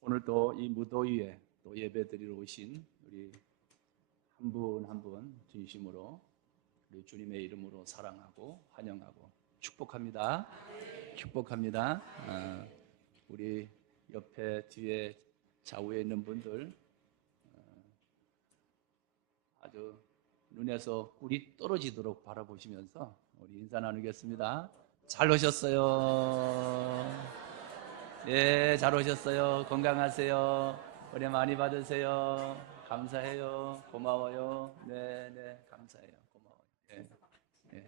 오늘 또 이 무더위에 또 예배드리러 오신 우리 한 분 한 분 진심으로 우리 주님의 이름으로 사랑하고 환영하고 축복합니다. 축복합니다. 우리 옆에 뒤에 좌우에 있는 분들 아주 눈에서 꿀이 떨어지도록 바라보시면서 우리 인사 나누겠습니다. 잘 오셨어요. 예, 잘 오셨어요. 건강하세요. 은혜 많이 받으세요. 감사해요. 고마워요. 네, 네, 감사해요. 고마워요. 예, 예.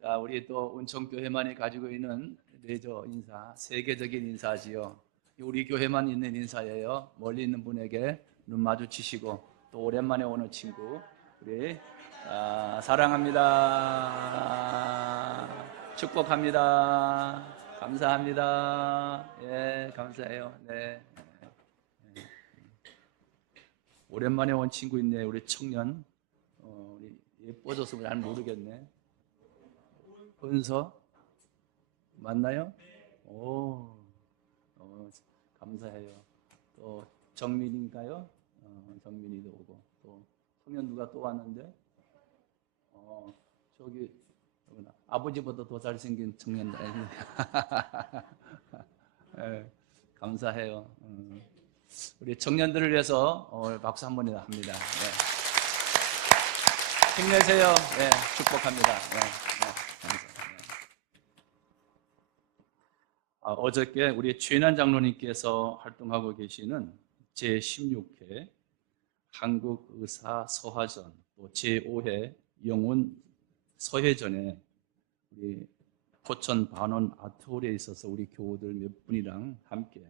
자, 우리 또 운천교회만이 가지고 있는 레저 인사, 세계적인 인사지요. 우리 교회만 있는 인사예요. 멀리 있는 분에게 눈 마주치시고 또 오랜만에 오는 친구, 우리 사랑합니다. 축복합니다. 감사합니다. 예, 감사해요. 네. 오랜만에 온 친구 있네. 우리 청년. 우리 예뻐져서 잘 모르겠네. 은서 맞나요? 오, 감사해요. 또 정민인가요? 정민이도 오고 또 청년 누가 또 왔는데? 저기 아버지보다 더 잘생긴 청년. 네, 감사해요. 우리 청년들을 위해서 오늘 박수 한 번이나 합니다. 네. 힘내세요. 네, 축복합니다. 네, 네, 감사합니다. 어저께 우리 최인환 장로님께서 활동하고 계시는 제16회 한국의사서화전 또 제5회 영혼 서회전에 우리 포천 반원 아트홀에 있어서 우리 교우들 몇 분이랑 함께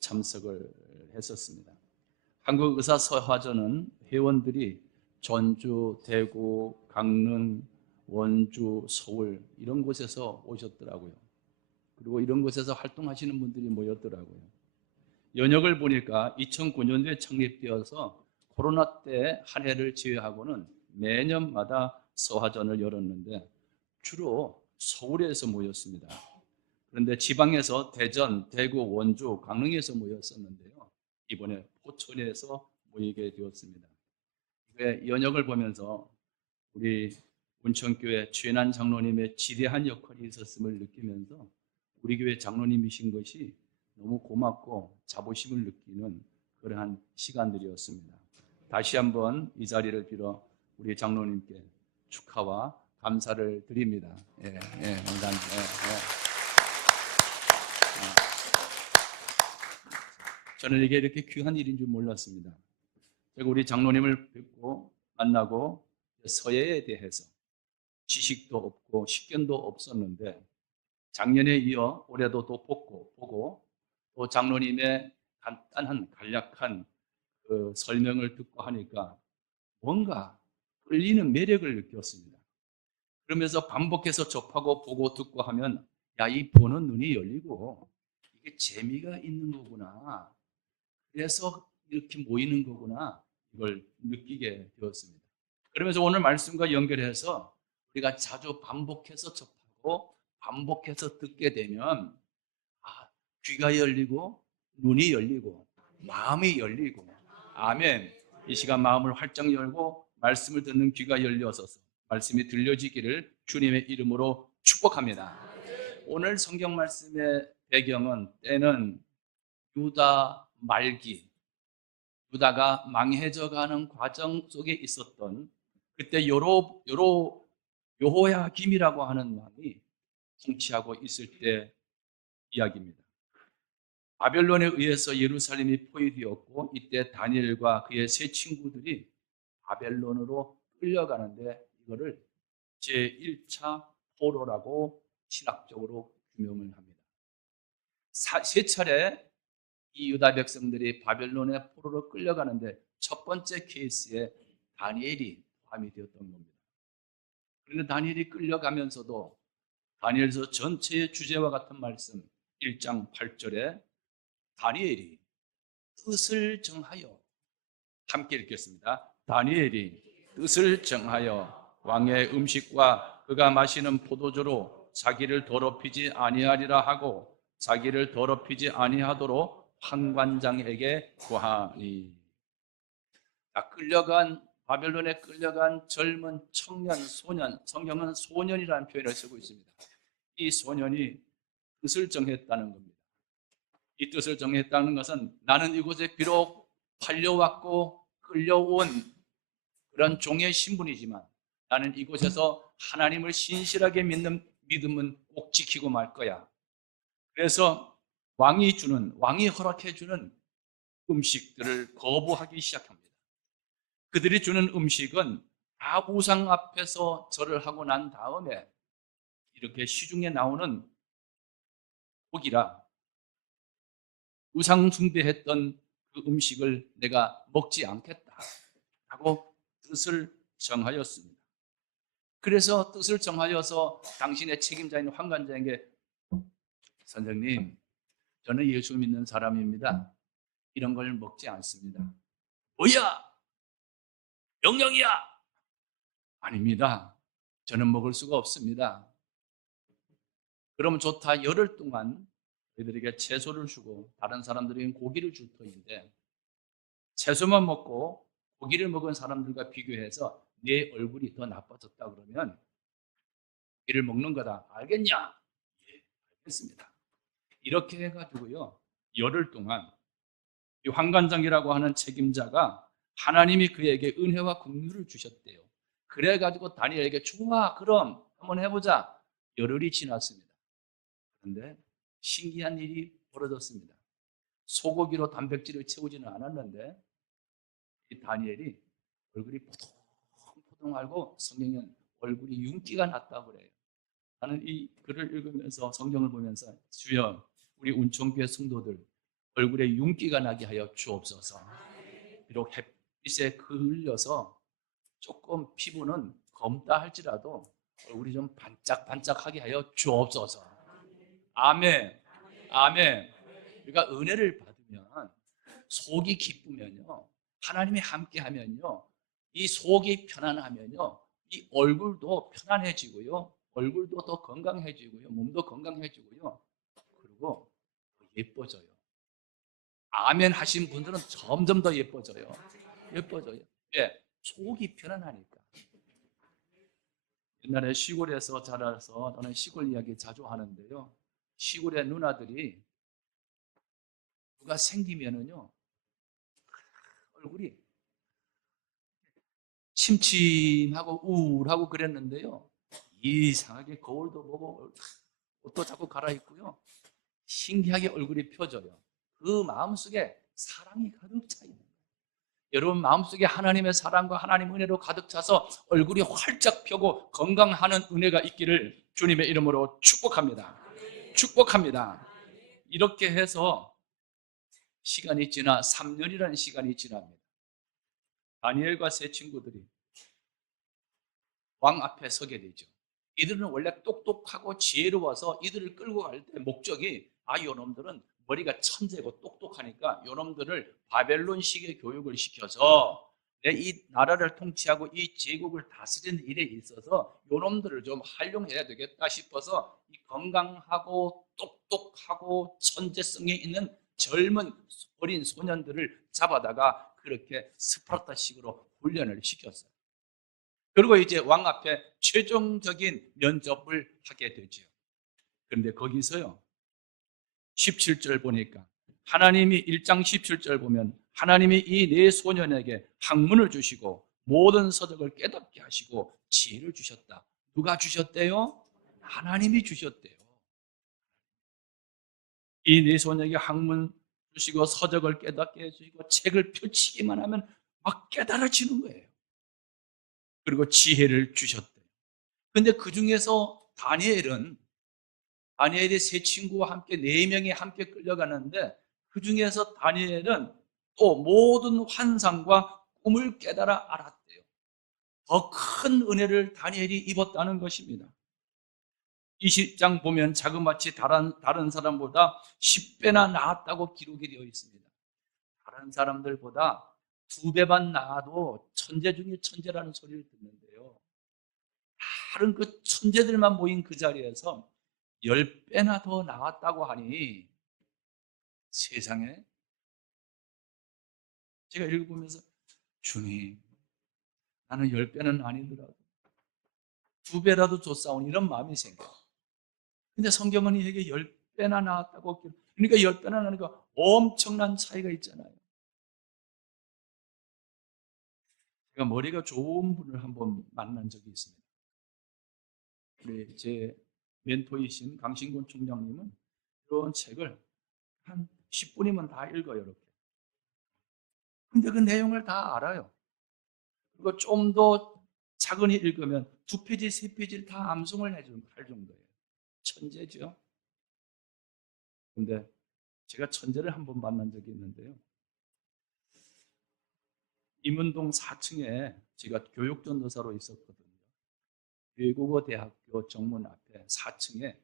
참석을 했었습니다. 한국의사서화전은 회원들이 전주, 대구, 강릉, 원주, 서울 이런 곳에서 오셨더라고요. 그리고 이런 곳에서 활동하시는 분들이 모였더라고요. 연역을 보니까 2009년도에 창립되어서 코로나 때 한 해를 제외하고는 매년마다 서화전을 열었는데 주로 서울에서 모였습니다. 그런데 지방에서 대전, 대구, 원주, 강릉에서 모였었는데요. 이번에 포천에서 모이게 되었습니다. 연역을 보면서 우리 운천교회 최인환 장로님의 지대한 역할이 있었음을 느끼면서 우리 교회 장로님이신 것이 너무 고맙고 자부심을 느끼는 그러한 시간들이었습니다. 다시 한번 이 자리를 빌어 우리 장로님께 축하와 감사를 드립니다. 예, 감사합니다. 저는 이게 이렇게 귀한 일인 줄 몰랐습니다. 제가 우리 장로님을 뵙고 만나고 서예에 대해서 지식도 없고 식견도 없었는데 작년에 이어 올해도 또 보고 또 장로님의 간단한 간략한 그 설명을 듣고 하니까 뭔가 끌리는 매력을 느꼈습니다. 그러면서 반복해서 접하고 보고 듣고 하면 이 보는 눈이 열리고 이게 재미가 있는 거구나. 그래서 이렇게 모이는 거구나. 이걸 느끼게 되었습니다. 그러면서 오늘 말씀과 연결해서 우리가 자주 반복해서 접하고 반복해서 듣게 되면 귀가 열리고 눈이 열리고 마음이 열리고 아멘. 이 시간 마음을 활짝 열고 말씀을 듣는 귀가 열려서 말씀이 들려지기를 주님의 이름으로 축복합니다. 오늘 성경 말씀의 배경은 때는 유다 말기, 유다가 망해져가는 과정 속에 있었던 그때 여호야김이라고 하는 왕이 통치하고 있을 때 이야기입니다. 바벨론에 의해서 예루살렘이 포위되었고 이때 다니엘과 그의 세 친구들이 바벨론으로 끌려가는데 이거를 제1차 포로라고 신학적으로 규명을 합니다. 세 차례 이 유다 백성들이 바벨론의 포로로 끌려가는데 첫 번째 케이스에 다니엘이 포함이 되었던 겁니다. 그런데 다니엘이 끌려가면서도 다니엘서 전체의 주제와 같은 말씀 1장 8절에 다니엘이 뜻을 정하여 함께 읽겠습니다. 다니엘이 뜻을 정하여 왕의 음식과 그가 마시는 포도주로 자기를 더럽히지 아니하리라 하고 자기를 더럽히지 아니하도록 환관장에게 구하니. 바벨론에 끌려간 젊은 청년, 소년, 성경은 소년이라는 표현을 쓰고 있습니다. 이 소년이 뜻을 정했다는 겁니다. 이 뜻을 정했다는 것은 나는 이곳에 비록 팔려왔고 끌려온 그런 종의 신분이지만 나는 이곳에서 하나님을 신실하게 믿는 믿음은 꼭 지키고 말 거야. 그래서 왕이 허락해 주는 음식들을 거부하기 시작합니다. 그들이 주는 음식은 다 우상 앞에서 절을 하고 난 다음에 이렇게 시중에 나오는 고기라 우상 숭배했던 그 음식을 내가 먹지 않겠다라고 뜻을 정하였습니다. 그래서 뜻을 정하여서 당신의 책임자인 환관장에게 선생님, 저는 예수 믿는 사람입니다. 이런 걸 먹지 않습니다. 뭐야? 명령이야? 아닙니다. 저는 먹을 수가 없습니다. 그럼 좋다. 열흘 동안 저희들에게 채소를 주고 다른 사람들에게는 고기를 줄 터인데 채소만 먹고 고기를 먹은 사람들과 비교해서 내 얼굴이 더 나빠졌다 그러면 이를 먹는 거다. 알겠냐? 예, 알겠습니다. 이렇게 해가지고요. 열흘 동안 이 환관장이라고 하는 책임자가 하나님이 그에게 은혜와 긍휼을 주셨대요. 그래가지고 다니엘에게 좋아, 그럼 한번 해보자. 열흘이 지났습니다. 그런데 신기한 일이 벌어졌습니다. 소고기로 단백질을 채우지는 않았는데 이 다니엘이 얼굴이 포동포동하고 성경은 얼굴이 윤기가 났다고 그래요. 나는 이 글을 읽으면서 성경을 보면서 주여 우리 운총교회 성도들 얼굴에 윤기가 나게 하여 주옵소서. 비록 햇빛에 그을려서 조금 피부는 검다 할지라도 얼굴이 좀 반짝반짝하게 하여 주옵소서. 아멘. 아멘. 우리가 은혜를 받으면 속이 기쁘면요, 하나님이 함께 하면요, 이 속이 편안하면요, 이 얼굴도 편안해지고요, 얼굴도 더 건강해지고요, 몸도 건강해지고요, 그리고 더 예뻐져요. 아멘 하신 분들은 점점 더 예뻐져요. 예뻐져요. 예, 속이 편안하니까. 옛날에 시골에서 자라서 저는 시골 이야기 자주 하는데요. 시골의 누나들이 누가 생기면은요, 얼굴이 침침하고 우울하고 그랬는데요. 이상하게 거울도 보고 옷도 자꾸 갈아입고요. 신기하게 얼굴이 펴져요. 그 마음속에 사랑이 가득 차 있는 거예요. 여러분 마음속에 하나님의 사랑과 하나님 은혜로 가득 차서 얼굴이 활짝 펴고 건강하는 은혜가 있기를 주님의 이름으로 축복합니다. 축복합니다. 이렇게 해서 시간이 지나 3년이라는 시간이 지납니다. 다니엘과 세 친구들이 왕 앞에 서게 되죠. 이들은 원래 똑똑하고 지혜로워서 이들을 끌고 갈 때 목적이 요놈들은 머리가 천재고 똑똑하니까 요놈들을 바벨론식의 교육을 시켜서 내 이 나라를 통치하고 이 제국을 다스리는 일에 있어서 요놈들을 좀 활용해야 되겠다 싶어서 이 건강하고 똑똑하고 천재성이 있는 젊은 어린 소년들을 잡아다가 그렇게 스파르타식으로 훈련을 시켰어요. 그리고 이제 왕 앞에 최종적인 면접을 하게 되죠. 그런데 거기서요, 17절 보니까 하나님이 1장 17절 보면 하나님이 이 네 소년에게 학문을 주시고 모든 서적을 깨닫게 하시고 지혜를 주셨다. 누가 주셨대요? 하나님이 주셨대요. 이 네 소년에게 학문 주시고 서적을 깨닫게 해주시고 책을 펼치기만 하면 막 깨달아지는 거예요. 그리고 지혜를 주셨대요. 근데 그 중에서 다니엘이 세 친구와 함께 네 명이 함께 끌려가는데 그 중에서 다니엘은 또 모든 환상과 꿈을 깨달아 알았대요. 더 큰 은혜를 다니엘이 입었다는 것입니다. 20장 보면 자그마치 다른 사람보다 10배나 나았다고 기록이 되어 있습니다. 다른 사람들보다 2배만 나아도 천재 중에 천재라는 소리를 듣는데요. 다른 그 천재들만 모인 그 자리에서 10배나 더 나왔다고 하니 세상에, 제가 읽으면서 주님, 나는 10배는 아니더라도 2배라도 줬사오니 이런 마음이 생겨요. 근데 성경은 이에게 10배나 나왔다고, 그러니까 10배나 나니까 엄청난 차이가 있잖아요. 제가 머리가 좋은 분을 한번 만난 적이 있습니다. 우리 제 멘토이신 강신곤 총장님은 그런 책을 한 10분이면 다 읽어요, 이렇게. 근데 그 내용을 다 알아요. 그리고 좀 더 차근히 읽으면 2페이지, 3페이지를 다 암송을 할 정도예요. 천재죠. 근데 제가 천재를 한번 만난 적이 있는데요. 임은동 4층에 제가 교육전도사로 있었거든요. 외국어 대학교 정문 앞에 4층에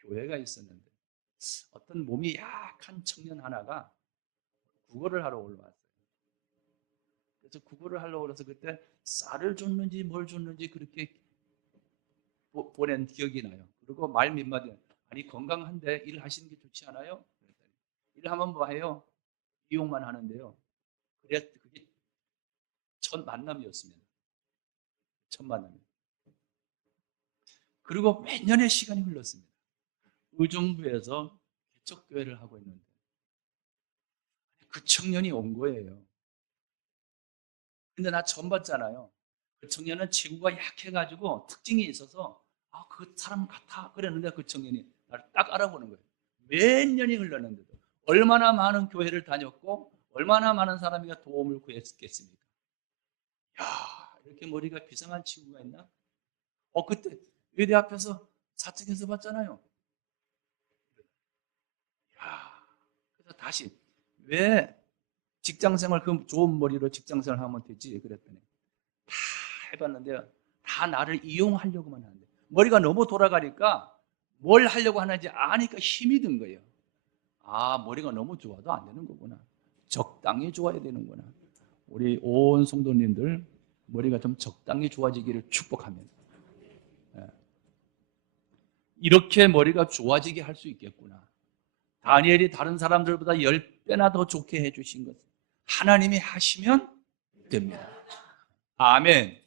교회가 있었는데 어떤 몸이 약한 청년 하나가 국어를 하러 올라왔어요. 그래서 국어를 하러 올라서 그때 쌀을 줬는지 뭘 줬는지 그렇게 보낸 기억이 나요. 그리고 말 몇 마디, 아니 건강한데 일하시는 게 좋지 않아요? 일하면 뭐 해요? 이용만 하는데요. 그게 첫 만남이었습니다. 첫 만남. 그리고 몇 년의 시간이 흘렀습니다. 의정부에서 개척교회를 하고 있는데 그 청년이 온 거예요. 근데 나 처음 봤잖아요. 그 청년은 체구가 약해가지고 특징이 있어서 그 사람 같아 그랬는데 그 청년이 나를 딱 알아보는 거예요. 몇 년이 흘렀는데도 얼마나 많은 교회를 다녔고 얼마나 많은 사람이 도움을 구했겠습니까? 야, 이렇게 머리가 비상한 친구가 있나? 그때 의대 앞에서 4층에서 봤잖아요. 야, 그래서 다시 왜 직장생활 그 좋은 머리로 직장생활 하면 되지 그랬더니 다 해봤는데 다 나를 이용하려고만 하는데 머리가 너무 돌아가니까 뭘 하려고 하는지 아니까 힘이 든 거예요. 머리가 너무 좋아도 안 되는 거구나. 적당히 좋아야 되는구나. 우리 온 성도님들 머리가 좀 적당히 좋아지기를 축복합니다. 이렇게 머리가 좋아지게 할 수 있겠구나. 다니엘이 다른 사람들보다 10배나 더 좋게 해주신 것 하나님이 하시면 됩니다. 아멘.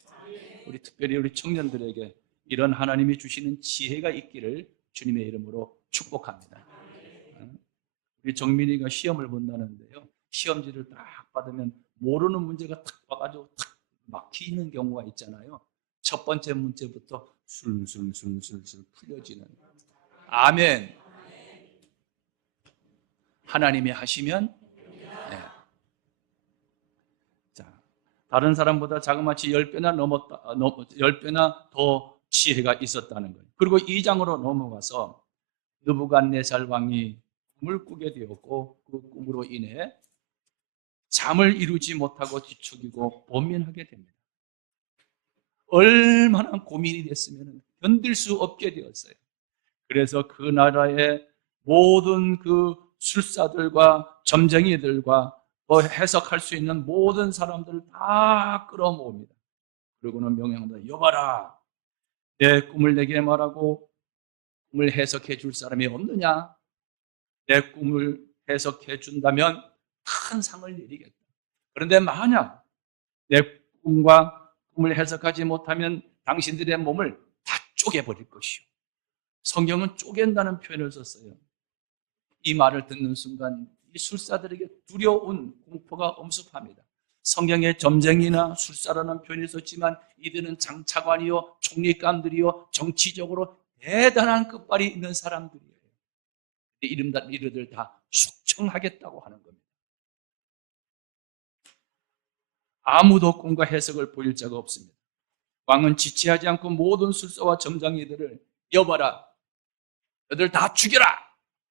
우리 특별히 우리 청년들에게 이런 하나님이 주시는 지혜가 있기를 주님의 이름으로 축복합니다. 우리 정민이가 시험을 본다는데요. 시험지를 딱 받으면 모르는 문제가 탁 와가지고 탁 막히는 경우가 있잖아요. 첫 번째 문제부터 술술술술술 풀려지는. 아멘. 하나님이 하시면, 네. 자, 다른 사람보다 자그마치 10배나 넘었다, 10배나 더 지혜가 있었다는 거예요. 그리고 2장으로 넘어가서 느부갓네살 왕이 꿈을 꾸게 되었고 그 꿈으로 인해 잠을 이루지 못하고 뒤척이고 번민하게 됩니다. 얼마나 고민이 됐으면 견딜 수 없게 되었어요. 그래서 그 나라의 모든 그 술사들과 점쟁이들과 해석할 수 있는 모든 사람들을 다 끌어모읍니다. 그리고는 명령한다. 여봐라, 내 꿈을 내게 말하고 꿈을 해석해 줄 사람이 없느냐? 내 꿈을 해석해 준다면 큰 상을 내리겠다. 그런데 만약 내 꿈을 해석하지 못하면 당신들의 몸을 다 쪼개버릴 것이요. 성경은 쪼갠다는 표현을 썼어요. 이 말을 듣는 순간 이 술사들에게 두려운 공포가 엄습합니다. 성경에 점쟁이나 술사라는 표현이 썼지만 이들은 장차관이요 총리감들이요 정치적으로 대단한 끝발이 있는 사람들이에요. 이들을 다 숙청하겠다고 하는 겁니다. 아무도 꿈과 해석을 보일 자가 없습니다. 왕은 지체하지 않고 모든 술사와 점장이들을 여봐라, 너희들 다 죽여라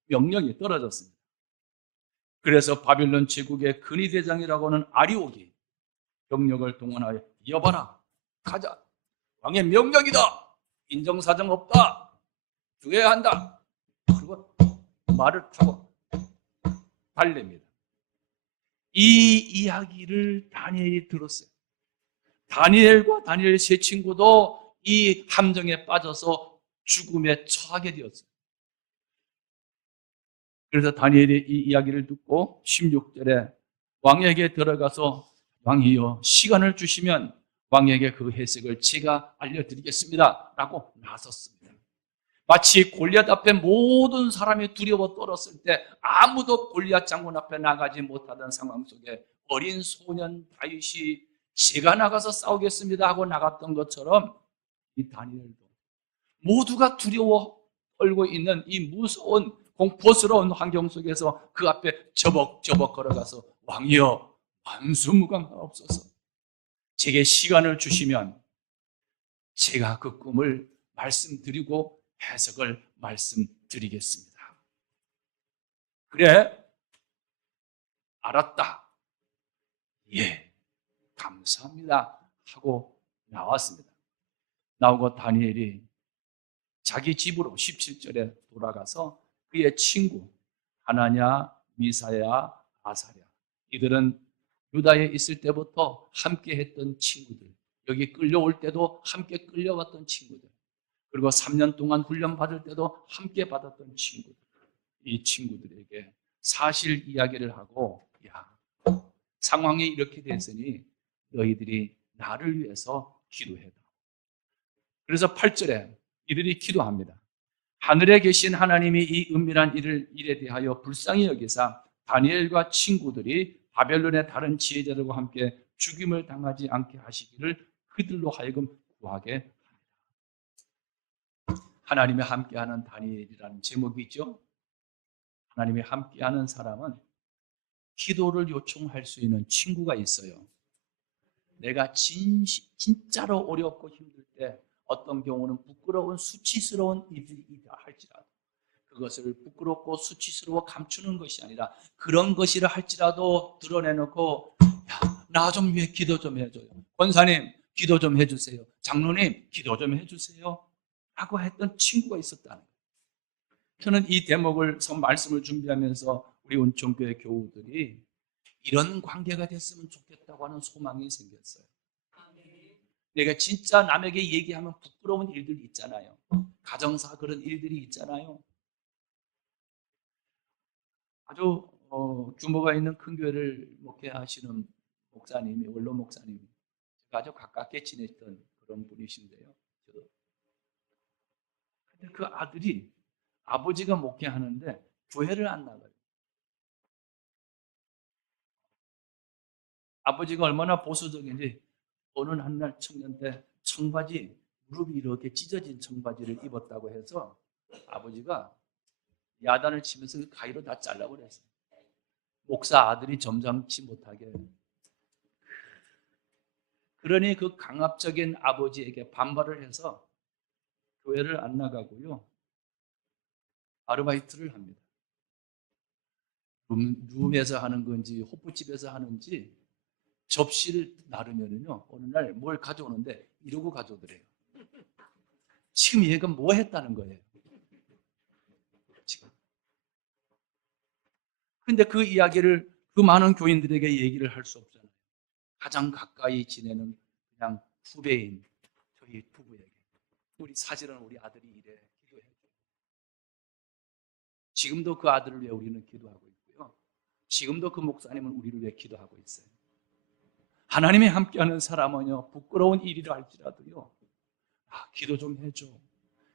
명령이 떨어졌습니다. 그래서 바빌론 제국의 근위대장이라고 하는 아리옥이 병력을 동원하여 여봐라, 가자, 왕의 명령이다, 인정사정 없다, 죽여야 한다. 그리고 말을 타고 달립니다. 이 이야기를 다니엘이 들었어요. 다니엘과 다니엘의 세 친구도 이 함정에 빠져서 죽음에 처하게 되었어요. 그래서 다니엘이 이 이야기를 듣고 16절에 왕에게 들어가서 왕이여 시간을 주시면 왕에게 그 해석을 제가 알려드리겠습니다 라고 나섰습니다. 마치 골리앗 앞에 모든 사람이 두려워 떨었을 때 아무도 골리앗 장군 앞에 나가지 못하던 상황 속에 어린 소년 다윗이 제가 나가서 싸우겠습니다 하고 나갔던 것처럼 이 다니엘도 모두가 두려워 떨고 있는 이 무서운 공포스러운 환경 속에서 그 앞에 저벅저벅 걸어가서 왕이여 만수무강하옵소서, 제게 시간을 주시면 제가 그 꿈을 말씀드리고 해석을 말씀드리겠습니다. 그래, 알았다, 예, 감사합니다 하고 나왔습니다. 나오고 다니엘이 자기 집으로 17절에 돌아가서 그의 친구 하나냐, 미사야, 아사랴, 이들은 유다에 있을 때부터 함께 했던 친구들, 여기 끌려올 때도 함께 끌려왔던 친구들, 그리고 3년 동안 훈련 받을 때도 함께 받았던 친구들, 이 친구들에게 사실 이야기를 하고, 야, 상황이 이렇게 됐으니 너희들이 나를 위해서 기도해라. 그래서 8절에 이들이 기도합니다. 하늘에 계신 하나님이 이 은밀한 일에 대하여 불쌍히 여기사 다니엘과 친구들이 바벨론의 다른 지혜자들과 함께 죽임을 당하지 않게 하시기를 그들로 하여금 구하게 합니다. 하나님이 함께하는 다니엘이라는 제목이 있죠. 하나님이 함께하는 사람은 기도를 요청할 수 있는 친구가 있어요. 내가 진짜로 어렵고 힘들 때 어떤 경우는 부끄러운 수치스러운 일이다 할지라도 그것을 부끄럽고 수치스러워 감추는 것이 아니라 그런 것이라 할지라도 드러내놓고, 야, 나 좀 위해 기도 좀 해줘요. 권사님 기도 좀 해주세요. 장로님 기도 좀 해주세요 라고 했던 친구가 있었다는 거예요. 저는 이 대목을 말씀을 준비하면서 우리 은총교회 교우들이 이런 관계가 됐으면 좋겠다고 하는 소망이 생겼어요. 내가 진짜 남에게 얘기하면 부끄러운 일들이 있잖아요. 가정사 그런 일들이 있잖아요. 아주 규모가 있는 큰 교회를 목회하시는 목사님이, 원로 목사님이 제가 아주 가깝게 지냈던 그런 분이신데요. 근데 그 아들이 아버지가 목회하는데 교회를 안 나가요. 아버지가 얼마나 보수적인지 어느 한날 청년 때 청바지, 무릎이 이렇게 찢어진 청바지를 입었다고 해서 아버지가 야단을 치면서 그 가위로 다 잘라버렸어요. 목사 아들이 점잖지 못하게. 그러니 그 강압적인 아버지에게 반발을 해서 교회를 안 나가고요, 아르바이트를 합니다. 룸에서 하는 건지 호프집에서 하는지 접시를 나르면은요, 어느 날 뭘 가져오는데 이러고 가져오더래요. 지금 얘가 뭐 했다는 거예요, 지금. 근데 그 이야기를 그 많은 교인들에게 얘기를 할 수 없잖아요. 가장 가까이 지내는 그냥 후배인 저희 부부에게, 우리 사실은 우리 아들이 이래 기도해. 지금도 그 아들을 위해 우리는 기도하고 있고요. 지금도 그 목사님은 우리를 위해 기도하고 있어요. 하나님이 함께하는 사람은요, 부끄러운 일이라 할지라도요, 기도 좀 해줘.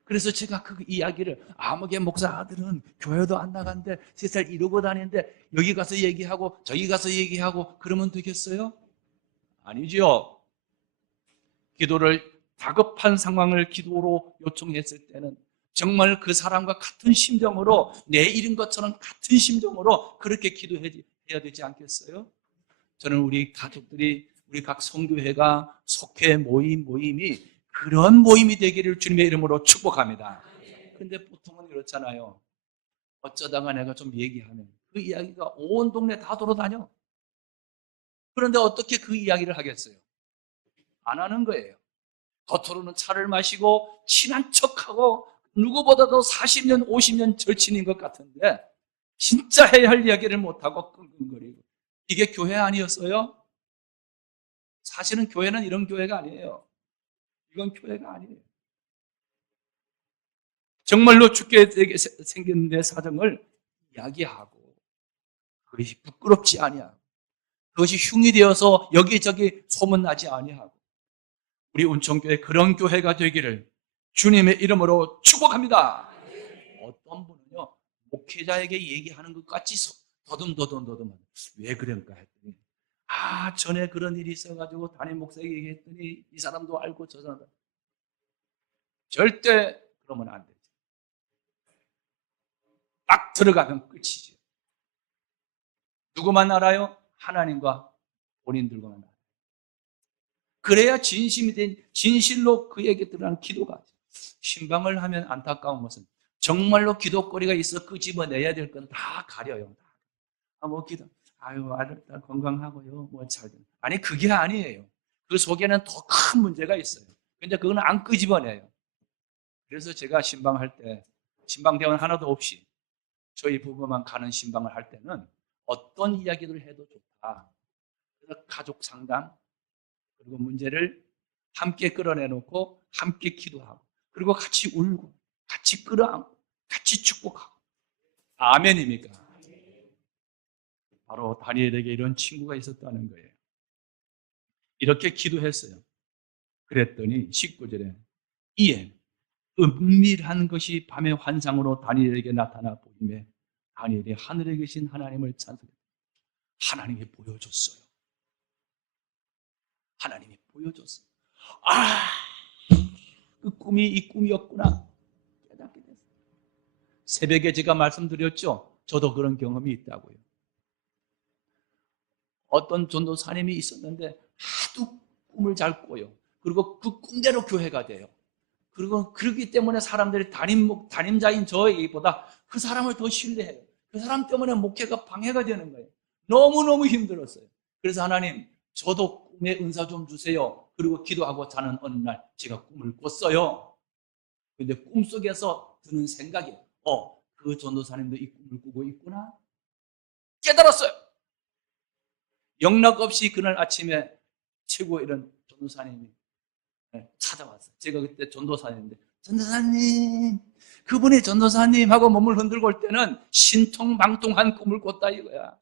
그래서 제가 그 이야기를, 아무개 목사 아들은 교회도 안 나간대, 세살 이러고 다니는데 여기 가서 얘기하고 저기 가서 얘기하고 그러면 되겠어요? 아니죠. 기도를, 다급한 상황을 기도로 요청했을 때는 정말 그 사람과 같은 심정으로, 내 일인 것처럼 같은 심정으로 그렇게 기도해야 되지 않겠어요? 저는 우리 가족들이, 우리 각 성교회가 속해 모임이 그런 모임이 되기를 주님의 이름으로 축복합니다. 근데 보통은 그렇잖아요. 어쩌다가 내가 좀 얘기하면 그 이야기가 온 동네 다 돌아다녀. 그런데 어떻게 그 이야기를 하겠어요? 안 하는 거예요. 겉으로는 차를 마시고 친한 척하고 누구보다도 40년, 50년 절친인 것 같은데 진짜 해야 할 이야기를 못하고 끙끙거리고. 이게 교회 아니었어요? 사실은 교회는 이런 교회가 아니에요. 이건 교회가 아니에요. 정말로 죽게 생긴 내 사정을 이야기하고 그것이 부끄럽지 아니하고 그것이 흉이 되어서 여기저기 소문나지 아니하고 우리 운천교회 그런 교회가 되기를 주님의 이름으로 축복합니다. 어떤 분은요 목회자에게 얘기하는 것 같이 더듬 왜 그런가 했더니 전에 그런 일이 있어가지고 담임 목사에게 얘기했더니 이 사람도 알고 저 사람도 절대 그러면 안 되죠. 딱 들어가면 끝이죠. 누구만 알아요? 하나님과 본인들과만 알아요. 그래야 진심이 된 진실로 그에게 들어가는 기도가 하죠. 신방을 하면 안타까운 것은 정말로 기도거리가 있어 끄집어내야 될 건 다 가려요. 뭐 기도, 아들 건강하고요, 뭐 잘. 아니 그게 아니에요. 그 속에는 더 큰 문제가 있어요. 근데 그건 안 끄집어내요. 그래서 제가 신방할 때 신방 대원 하나도 없이 저희 부부만 가는 신방을 할 때는 어떤 이야기를 해도 좋다. 그래서 가족 상담 그리고 문제를 함께 끌어내놓고 함께 기도하고 그리고 같이 울고 같이 끌어안고 같이 축복하고 아멘입니까? 바로 다니엘에게 이런 친구가 있었다는 거예요. 이렇게 기도했어요. 그랬더니 19절에 이에 은밀한 것이 밤의 환상으로 다니엘에게 나타나 보임에 다니엘이 하늘에 계신 하나님을 찬송했다. 하나님이 보여줬어요. 하나님이 보여줬어요. 그 꿈이 이 꿈이었구나 깨닫게 됐어요. 새벽에 제가 말씀드렸죠. 저도 그런 경험이 있다고요. 어떤 전도사님이 있었는데 하도 꿈을 잘 꿔요. 그리고 그 꿈대로 교회가 돼요. 그리고 그렇기 때문에 사람들이 담임자인 저에게보다 그 사람을 더 신뢰해요. 그 사람 때문에 목회가 방해가 되는 거예요. 너무너무 힘들었어요. 그래서 하나님, 저도 꿈의 은사 좀 주세요. 그리고 기도하고 자는 어느 날 제가 꿈을 꿨어요. 근데 꿈속에서 드는 생각이 그 전도사님도 이 꿈을 꾸고 있구나 깨달았어요. 영락 없이 그날 아침에 최고 이런 전도사님이 찾아왔어요. 제가 그때 전도사님인데 전도사님, 그분이 전도사님 하고 몸을 흔들고 올 때는 신통방통한 꿈을 꿨다 이거야.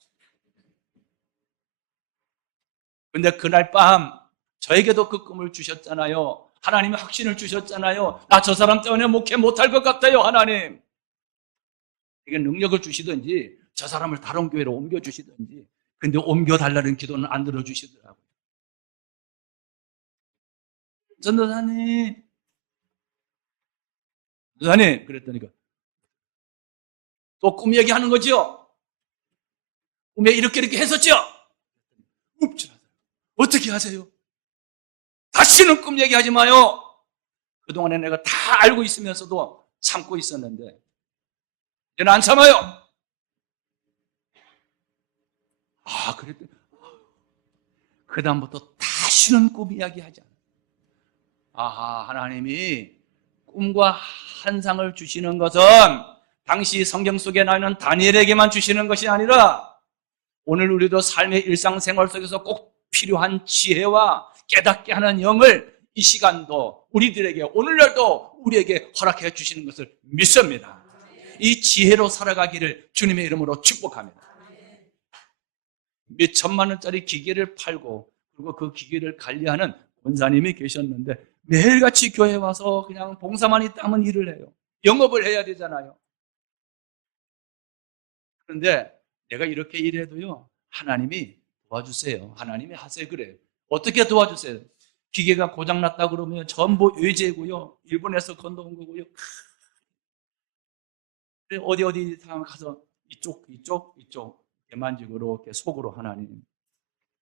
근데 그날 밤 저에게도 그 꿈을 주셨잖아요. 하나님이 확신을 주셨잖아요. 나 저 사람 때문에 목회 못할 것 같아요. 하나님, 이게 능력을 주시든지 저 사람을 다른 교회로 옮겨주시든지. 근데 옮겨달라는 기도는 안 들어주시더라고요. 전도사님 그랬더니 또 꿈 얘기하는 거죠. 꿈에 이렇게 했었죠. 어떻게 하세요? 다시는 꿈 얘기하지 마요. 그동안에 내가 다 알고 있으면서도 참고 있었는데 이제는 안 참아요. 그랬더니 그 다음부터 다시는 꿈 이야기하지 않아요. 하나님이 꿈과 환상을 주시는 것은 당시 성경 속에 나오는 다니엘에게만 주시는 것이 아니라 오늘 우리도 삶의 일상생활 속에서 꼭 필요한 지혜와 깨닫게 하는 영을 이 시간도 우리들에게 오늘날도 우리에게 허락해 주시는 것을 믿습니다. 이 지혜로 살아가기를 주님의 이름으로 축복합니다. 몇 천만 원짜리 기계를 팔고 그리고 그 기계를 관리하는 권사님이 계셨는데 매일같이 교회에 와서 그냥 봉사만 있다면 일을 해요. 영업을 해야 되잖아요. 그런데 내가 이렇게 일해도요, 하나님이 도와주세요. 하나님이 하세요. 그래요. 어떻게 도와주세요? 기계가 고장났다 그러면 전부 외제고요. 일본에서 건너온 거고요. 어디 가서 이쪽 이렇게 만지고 이렇게 속으로 하나님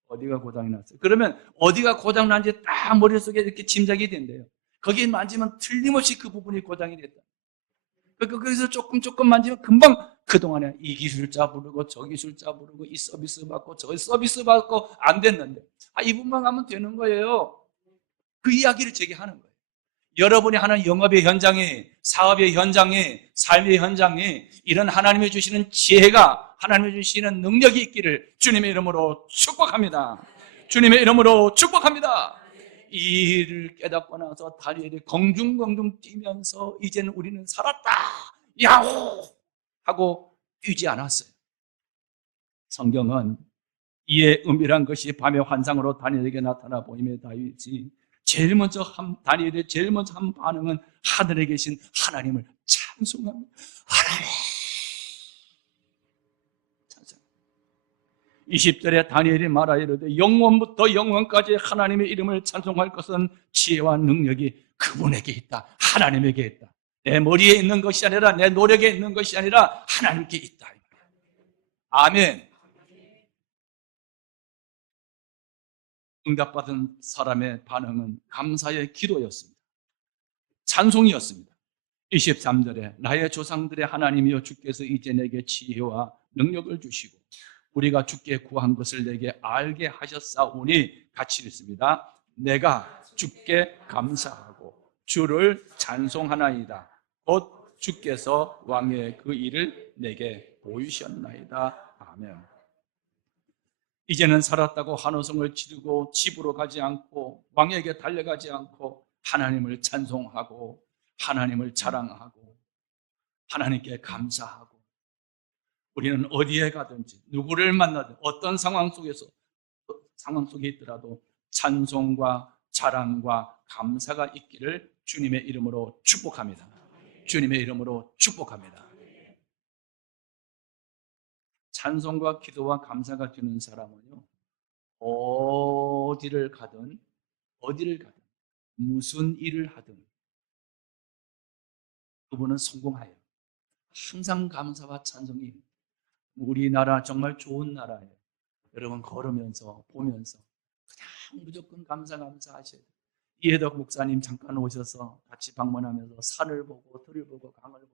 어디가 고장이 났어요. 그러면 어디가 고장난지 딱 머릿속에 이렇게 짐작이 된대요. 거기 만지면 틀림없이 그 부분이 고장이 됐다. 거기서 조금 만지면 금방 그동안에 이 기술자 부르고 저 기술자 부르고 이 서비스 받고 저 서비스 받고 안 됐는데 이분만 가면 되는 거예요. 그 이야기를 제게 하는 거예요. 여러분이 하는 영업의 현장에, 사업의 현장에, 삶의 현장에 이런 하나님이 주시는 지혜가, 하나님이 주시는 능력이 있기를 주님의 이름으로 축복합니다. 주님의 이름으로 축복합니다. 이 일을 깨닫고 나서 다니엘이 공중공중 뛰면서 이제는 우리는 살았다, 야호 하고 뛰지 않았어요. 성경은 이의 은밀한 것이 밤의 환상으로 다니엘에게 나타나 보임에 다윗이 다니엘의 제일 먼저 한 반응은 하늘에 계신 하나님을 찬송합니다. 하나님 찬송. 20절에 다니엘이 말하여 이르되 영원부터 영원까지 하나님의 이름을 찬송할 것은 지혜와 능력이 그분에게 있다. 하나님에게 있다. 내 머리에 있는 것이 아니라 내 노력에 있는 것이 아니라 하나님께 있다. 아멘. 응답받은 사람의 반응은 감사의 기도였습니다. 찬송이었습니다. 23절에 나의 조상들의 하나님이여 주께서 이제 내게 지혜와 능력을 주시고 우리가 주께 구한 것을 내게 알게 하셨사오니 같이 읽습니다. 내가 주께 감사하고 주를 찬송하나이다. 곧 주께서 왕의 그 일을 내게 보이셨나이다. 아멘. 이제는 살았다고 환호성을 지르고 집으로 가지 않고 왕에게 달려가지 않고 하나님을 찬송하고 하나님을 자랑하고 하나님께 감사하고 우리는 어디에 가든지 누구를 만나든 어떤 상황 속에 있더라도 찬송과 자랑과 감사가 있기를 주님의 이름으로 축복합니다. 주님의 이름으로 축복합니다. 찬송과 기도와 감사가 되는 사람은요, 어디를 가든 무슨 일을 하든 그분은 성공하여 항상 감사와 찬송이 우리나라 정말 좋은 나라예요. 여러분 걸으면서 보면서 그냥 무조건 감사하셔야 돼요. 이해덕 목사님 잠깐 오셔서 같이 방문하면서 산을 보고 들을 보고 강을 보고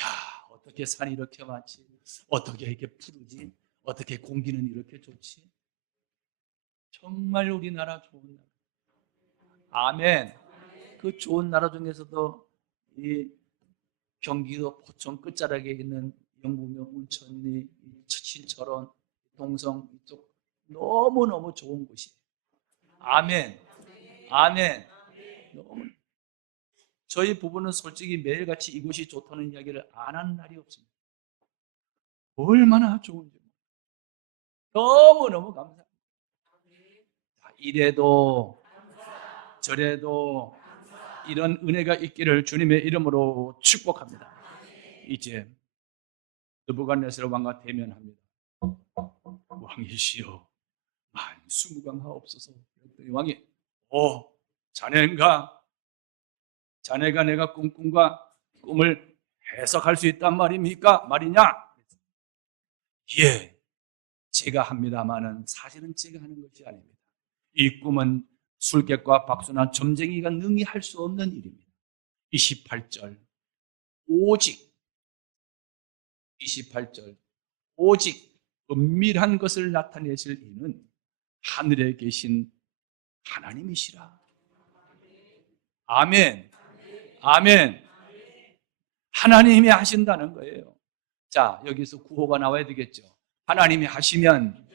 야 어떻게 산이 이렇게 많지? 어떻게 이렇게 푸르지? 어떻게 공기는 이렇게 좋지? 정말 우리나라 좋은 나라. 아멘. 그 좋은 나라 중에서도 이 경기도 포천 끝자락에 있는 영북면 운천리, 신철원, 동성 이쪽 너무너무 좋은 곳이에요. 아멘. 아멘. 너무. 저희 부부는 솔직히 매일같이 이곳이 좋다는 이야기를 안 하는 날이 없습니다. 얼마나 좋은지 너무너무 감사합니다. 이래도 저래도 이런 은혜가 있기를 주님의 이름으로 축복합니다. 이제 느부갓네살 왕과 대면합니다. 왕이시여 만수무강하옵소서. 왕이 자네가 내가 꿈을 해석할 수 있단 말이냐? 예, 제가 합니다마는 사실은 제가 하는 것이 아닙니다. 이 꿈은 술객과 박수나 점쟁이가 능히 할 수 없는 일입니다. 28절 오직 28절 오직 은밀한 것을 나타내실 이는 하늘에 계신 하나님이시라. 아멘. 아멘. 하나님이 하신다는 거예요. 자, 여기서 구호가 나와야 되겠죠. 하나님이 하시면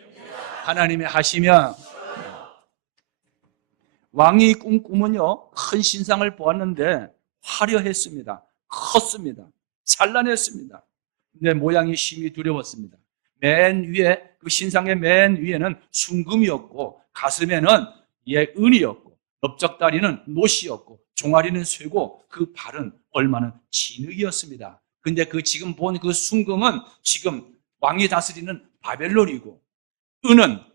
왕이 꾼 꿈은요, 큰 신상을 보았는데 화려했습니다. 컸습니다. 찬란했습니다. 근데 모양이 심히 두려웠습니다. 그 신상의 맨 위에는 순금이었고 가슴에는 은이었고 넓적다리는 노시였고 종아리는 쇠고 그 발은 얼마는 진흙이었습니다. 근데 지금 본 그 순금은 지금 왕이 다스리는 바벨론이고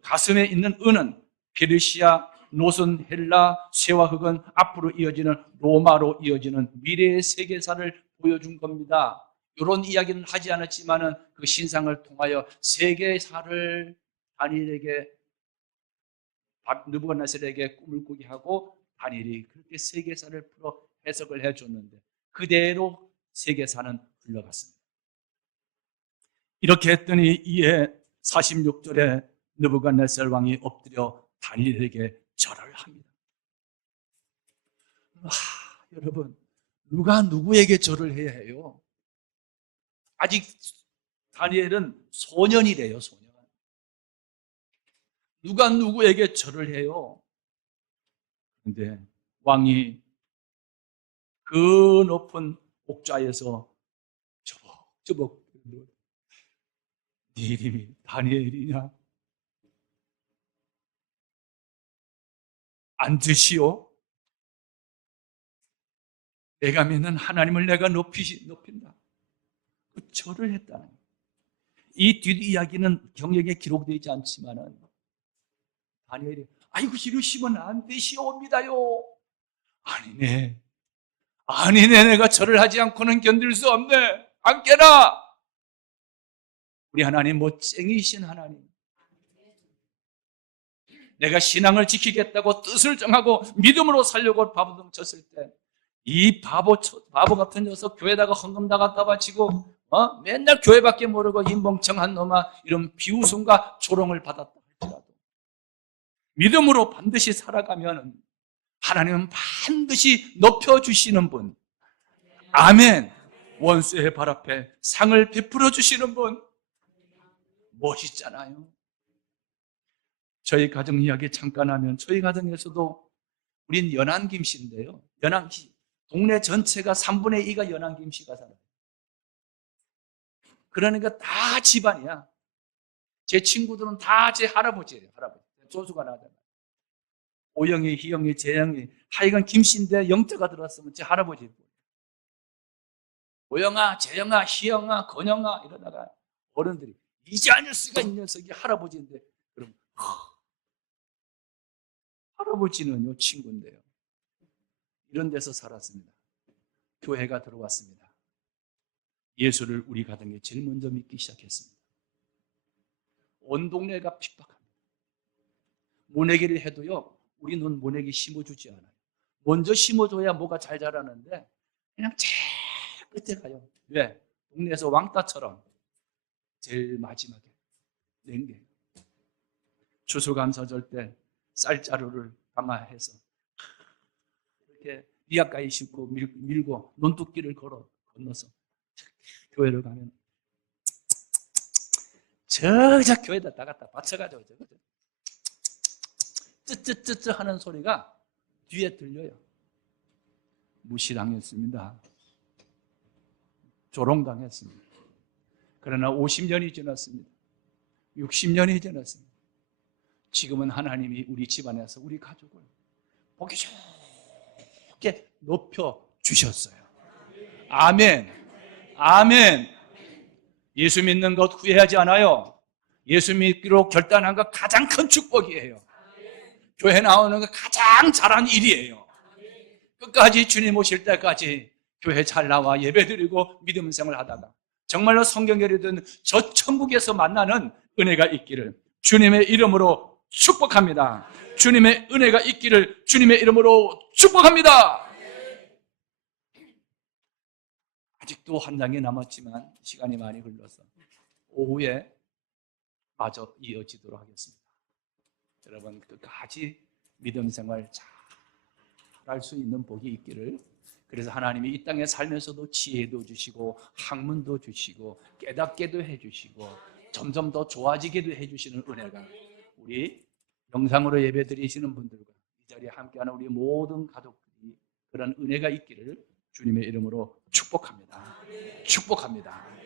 가슴에 있는 은은 페르시아, 노선, 헬라, 쇠와 흑은 앞으로 이어지는 로마로 이어지는 미래의 세계사를 보여준 겁니다. 이런 이야기는 하지 않았지만은 그 신상을 통하여 세계사를 느부갓네살에게 꿈을 꾸게 하고 다니엘이 그렇게 세계사를 풀어 해석을 해줬는데 그대로 세계사는 흘러갔습니다. 이렇게 했더니 이에 46절에 느부갓네살 왕이 엎드려 다니엘에게 절을 합니다. 여러분, 누가 누구에게 절을 해야 해요? 아직 다니엘은 소년이래요, 소년. 누가 누구에게 절을 해요? 그런데 왕이 그 높은 옥좌에서 저벅저벅 네 이름이 다니엘이냐? 안 드시오? 내가 믿는 하나님을 내가 높인다. 그 절을 했다는 거예요. 이 뒷이야기는 경력에 기록되지 않지만은 다니엘이 아이고 이러시면 안 되시옵니다요. 아니네. 아니네. 내가 절을 하지 않고는 견딜 수 없네. 안 깨나. 우리 하나님 멋쟁이신 하나님. 내가 신앙을 지키겠다고 뜻을 정하고 믿음으로 살려고 바보등 쳤을 때 이 바보 같은 녀석 교회다가 헌금 다 갖다 바치고 맨날 교회밖에 모르고 이 멍청한 놈아 이런 비웃음과 조롱을 받았다 할지라도 믿음으로 반드시 살아가면 하나님은 반드시 높여주시는 분. 아멘. 원수의 발 앞에 상을 베풀어 주시는 분. 멋있잖아요. 저희 가정 이야기 잠깐 하면 저희 가정에서도 우린 연안김씨인데요. 연안김씨. 동네 전체가 3분의 2가 연안김씨가 살아요. 그러니까 다 집안이야. 제 친구들은 다 제 할아버지예요. 할아버지. 조수가 나잖아요. 오영이, 희영이, 재영이. 하여간 김씨인데 영자가 들어왔으면 제 할아버지예요. 오영아, 재영아, 희영아, 건영아 이러다가 어른들이 이제 아니었으니까 이 녀석이 할아버지인데 그럼 할아버지는요 친구인데요. 이런 데서 살았습니다. 교회가 들어왔습니다. 예수를 우리 가정에 제일 먼저 믿기 시작했습니다. 온 동네가 핍박합니다. 모내기를 해도요 우리는 모내기 심어주지 않아요. 먼저 심어줘야 뭐가 잘 자라는데 그냥 제일 끝에 가요. 왜? 동네에서 왕따처럼 제일 마지막에 냉게 추수감사절 때 쌀자루를 감아해서 이렇게 리아까지 싣고 밀고 논뚝길을 건너서 교회를 가면 저저 교회에다 나갔다 받쳐가지고 쯔쯔쯔쯔 하는 소리가 뒤에 들려요. 무시당했습니다. 조롱당했습니다. 그러나 50년이 지났습니다. 60년이 지났습니다. 지금은 하나님이 우리 집안에서 우리 가족을 보기 좋게 높여주셨어요. 아멘. 아멘. 예수 믿는 것 후회하지 않아요. 예수 믿기로 결단한 것 가장 큰 축복이에요. 교회 나오는 것 가장 잘한 일이에요. 끝까지 주님 오실 때까지 교회 잘 나와 예배드리고 믿음 생활 하다가 정말로 성경결이든 저 천국에서 만나는 은혜가 있기를 주님의 이름으로 축복합니다. 주님의 은혜가 있기를 주님의 이름으로 축복합니다. 아직도 한 장이 남았지만 시간이 많이 흘러서 오후에 마저 이어지도록 하겠습니다. 여러분 끝까지 믿음 생활 잘 할 수 있는 복이 있기를. 그래서 하나님이 이 땅에 살면서도 지혜도 주시고 학문도 주시고 깨닫게도 해주시고 점점 더 좋아지게도 해주시는 은혜가 우리 영상으로 예배드리시는 분들과 이 자리에 함께하는 우리 모든 가족들이 그런 은혜가 있기를 주님의 이름으로 축복합니다. 축복합니다.